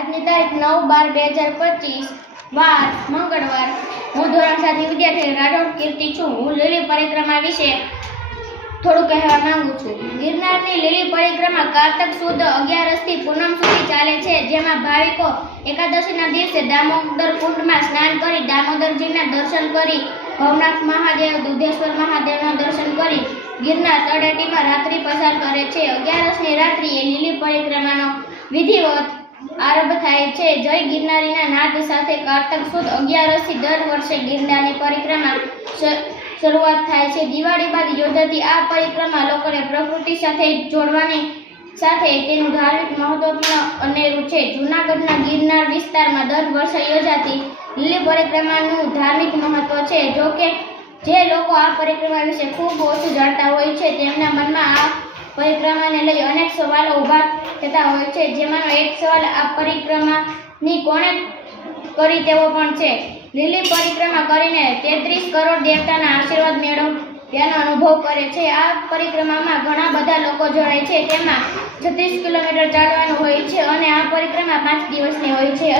આજની તારીખ 9/12/2025 વાર મંગળવાર। હું ધોરણ 7 ની વિદ્યાર્થી રાઠોડ કીર્તિ છું। હું લીલી પરિક્રમા વિશે થોડું કહેવા માંગુ છું। ગિરનારની લીલી પરિક્રમા કારતક સુદ 11 થી પૂનમ સુધી ચાલે છે, જેમાં ભાવિકો એકાદશીના દિવસે દામોદર કુંડમાં સ્નાન કરી દામોદરજીના દર્શન કરી ભવનાથ મહાદેવ, દુધેશ્વર મહાદેવના દર્શન કરી ગિરનાર તળેટીમાં રાત્રિ પસાર કરે છે। 11ની રાત્રિએ લીલી પરિક્રમાનો વિધિવત આરંભ થાય છે। જય ગિરનારીના નાદ સાથે કારતક સુદ 11 થી દર વર્ષે ગિરનારની પરિક્રમા શરૂઆત થાય છે। દિવાળી બાદ યોજાતી આ પરિક્રમા લોકોને પ્રકૃતિ સાથે જોડવાની સાથે તેનું ધાર્મિક મહત્વ પણ અનેરું છે। જૂનાગઢના ગિરનાર વિસ્તારમાં દર વર્ષે યોજાતી લીલી પરિક્રમાનું ધાર્મિક મહત્વ છે। જો કે જે લોકો આ પરિક્રમા વિશે ખૂબ ઓછું જાણતા હોય છે, તેમના મનમાં આ પરિક્રમાને લઈ અનેક સવાલો ઊભા થતા હોય છે, જેમાંનો એક સવાલ આ પરિક્રમાની કોણે કરી તેવો પણ છે। લીલી પરિક્રમા કરીને 33 કરોડ દેવતાના આશીર્વાદ મેળવ્યાનો અનુભવ કરે છે। આ પરિક્રમામાં ઘણા બધા લોકો જોડાય છે, તેમાં 36 કિલોમીટર ચાલવાનું હોય છે અને આ પરિક્રમા 5 દિવસની હોય છે।